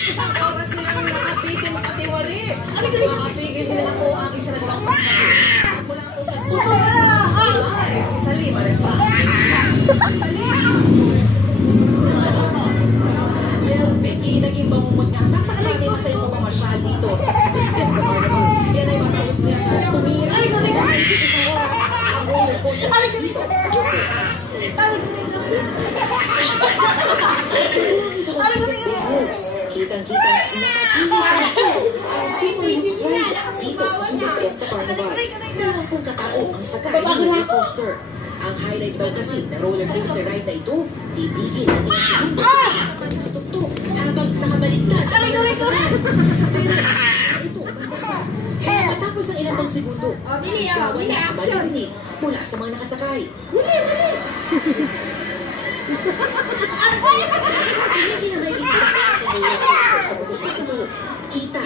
Isang oras silang nakapitin makatiwari. Makatigil sila sa po ang isa na lang. Mula po sa si Salim. Well, Vicky, naging bangumot nga. Napakasanay masaya mo mamasyal dito sa Carnival. Yan ay matapos niya na tumira. Ang roller coaster dito. Kitang-kita ang Stingray Cruise Ride dito sa Subic Fiesta Carnival. 20 katao ang sakay ng roller coaster. Ang highlight daw kasi na roller coaster ride na ito, titigil ang ilang segundo sa tuktok habang nakabaliktad ang mga kasakay. Pero ito, kaya matapos ang ilang segundo, sigawan na ang maririnig mula sa mga nakasakay. Hindi na may isa sa roller coaster sa posisyon ito. Kita.